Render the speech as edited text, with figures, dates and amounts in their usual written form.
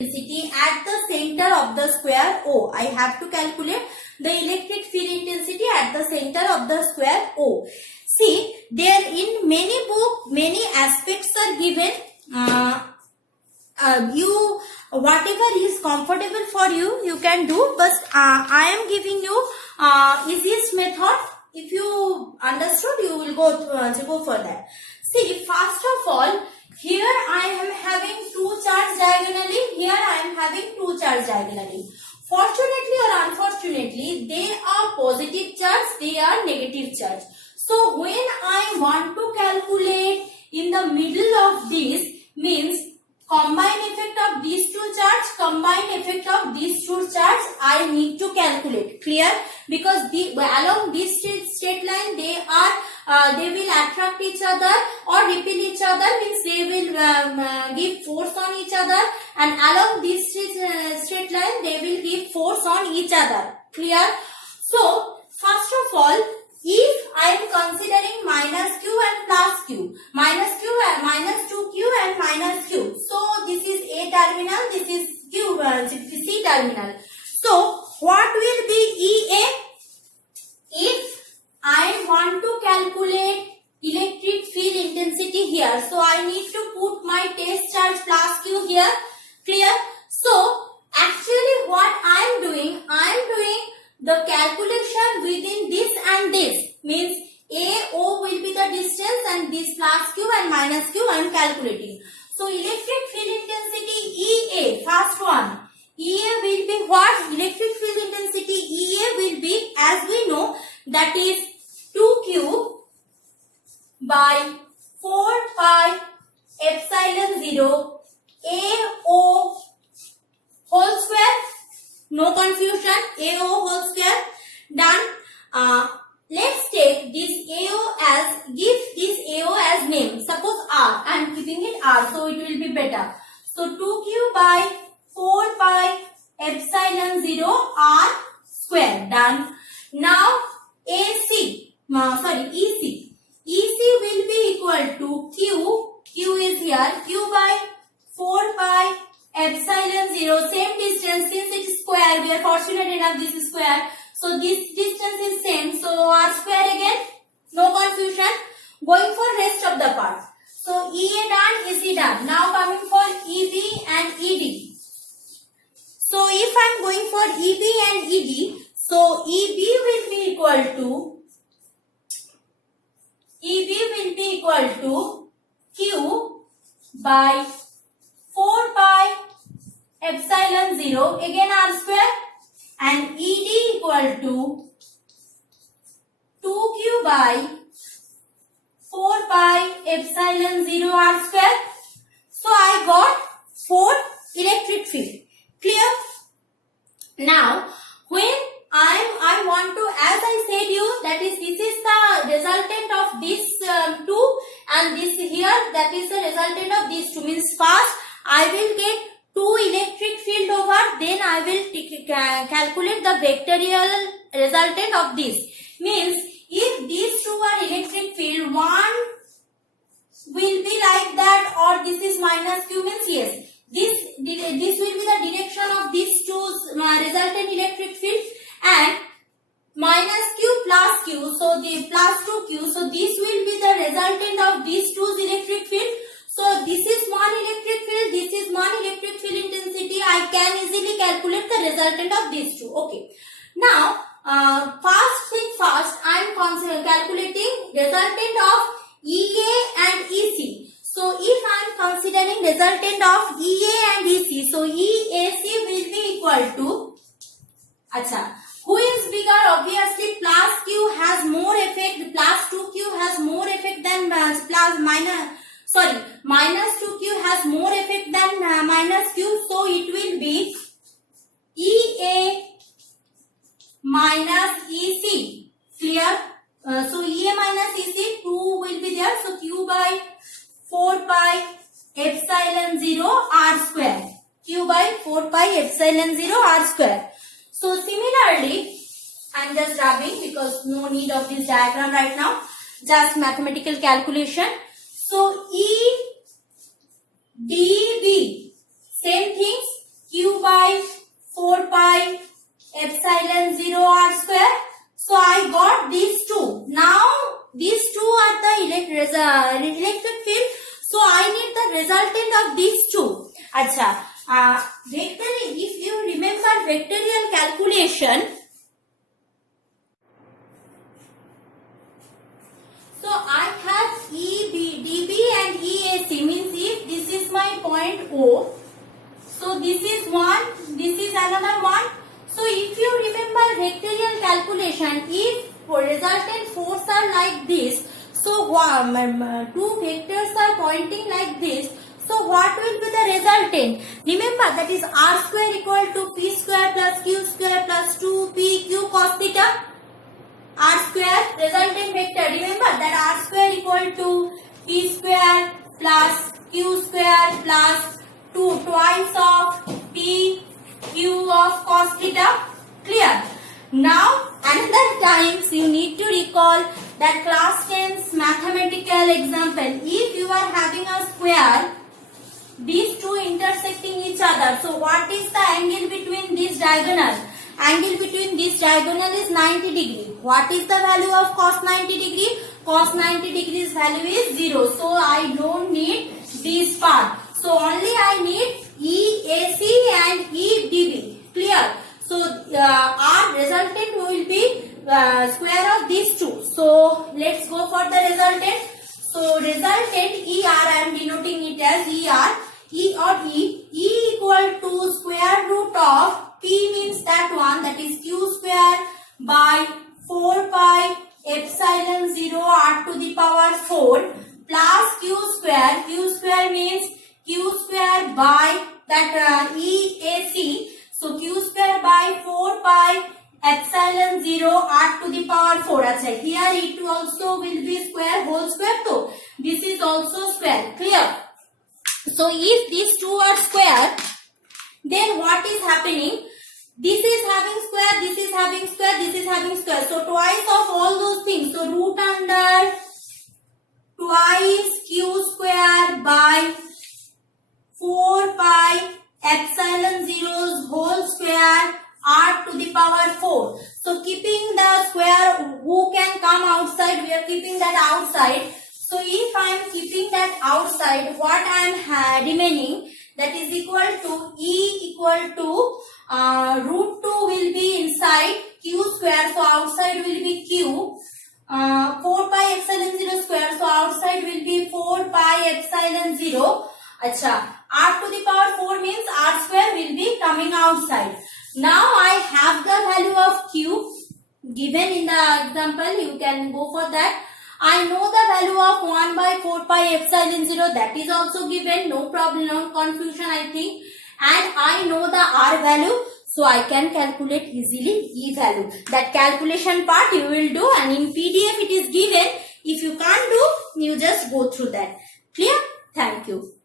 intensity at the center of the square O. I have to calculate the electric field intensity at the center of the square O. See, there in many book, many aspects are given. You whatever is comfortable for you, you can do. But I am giving you easiest method. If you understood, you will go for that. See, first of all, here I am having two charges diagonally. Here I am having two charges diagonally. Fortunately or unfortunately, they are positive charge, they are negative charge. So when I want to calculate in the middle of this, means combined effect of these two charge, combined effect of these two charge, I need to calculate. Clear? Because along this straight line, they will attract each other or repel each other, means they will give force on each other, and along this straight line they will give force on each other. Clear? So first of all, if I am considering minus q and plus q, minus q and minus 2q and minus q, so this is A terminal, this is C terminal. So what will be EA? If I want to calculate electric field intensity here, so I need to put my test charge plus q here. Clear? So actually what I am doing the calculation within this and this, means AO will be the distance and this plus q and minus q I am calculating. So electric field intensity EA, first one, EA will be what? Electric field intensity EA will be, as we know, that is 2q by 4 pi epsilon 0 AO whole square. No confusion, AO whole square. Done. Let's take this AO as, give this AO as name. Suppose R. I am keeping it R, so it will be better. So 2q by 4 pi epsilon 0 R square. Done. Now EC will be equal to Q is here, Q by 4 pi epsilon 0, same distance, since it is square, we are fortunate enough this is square, so this distance is same, so R square again, no confusion. Going for rest of the part. So EA done, EC done. Now coming for EB and ED. So if I am going for EB and ED, so EB will be equal to Q by 4 pi epsilon 0, again R square, and ED equal to 2q by 4 pi epsilon 0 R square. So I got 4 electric field. Clear? Now when I want to, as I said you, that is, this is the resultant of this 2 and this here, that is the resultant of these 2, means first I will get 2 electric field over, then I will calculate the vectorial resultant of this. Means if these 2 are electric field, one will be like that, or this is minus q, means yes, this will be the direction of these 2's resultant electric field, and minus q plus q, so the plus 2q, so this will be the resultant of these 2's electric field. So this is one electric field, this is one electric field intensity. I can easily calculate the resultant of these 2. Okay. Now, first thing first, I am calculating resultant of EA and EC. So if I am considering resultant of EA and EC, so EAC will be equal to, who is bigger? Obviously plus q has more effect, plus 2q has more effect than minus 2q has more effect than minus q, so it will be EA minus EC. Clear? So EA minus EC, 2 will be there, so q by 4 pi epsilon 0 R square. Q by 4 pi epsilon 0 R square. So similarly, I am just rubbing because no need of this diagram right now, just mathematical calculation. So E DB, same things. epsilon 0 r square. So I got these two. Now these two are the electric field. So I need the resultant of these two. Acha, if you remember vectorial calculation, so I have DB and EAC, means if this is my point O, so this is one, this is another one. So if you remember vectorial calculation, if resultant force are like this, so two vectors are pointing like this, so what will be the resultant? Remember that is r square equal to p square plus q square plus 2pq cos theta. R square resultant vector, remember that r square equal to p square plus q square plus 2 twice of p q of cos theta. Clear? Now another times you need to recall that class 10's mathematical example. If you are having a square, these two intersecting each other, so what is the angle between this diagonal? Angle between this diagonal is 90 degree. What is the value of cos 90 degree? Cos 90 degrees value is 0. So I don't need this part. So only I need EAC and EDB. Clear? So our resultant will be square of these two. So let's go for the resultant. So resultant ER, I am denoting it as ER. E or E equal to square root of P means that one, that is Q square by 4 pi epsilon 0 r to the power 4 plus Q square. Q square means Q square by that EAC. So Q square by 4 pi epsilon 0 r to the power 4. Achha, here it also will be square, whole square. So this is also square. Clear? So if these two are square, then what is happening? This is having square, this is having square, this is having square. So twice of all those things. So root under twice Q square by 4 pi epsilon 0's whole square r to the power 4. So keeping the square, who can come outside? We are keeping that outside. So if I am keeping that outside, what I am remaining, that is equal to E equal to root 2 will be inside Q square. So outside will be Q. 4 pi epsilon 0 square. So outside will be 4 pi epsilon 0. Acha. R to the power 4 means R square will be coming outside. Now I have the value of Q given in the example. You can go for that. I know the value of 1 by 4 pi epsilon 0. That is also given. No problem, no confusion I think. And I know the R value. So I can calculate easily E value. That calculation part you will do, and in PDF it is given. If you can't do, you just go through that. Clear? Thank you.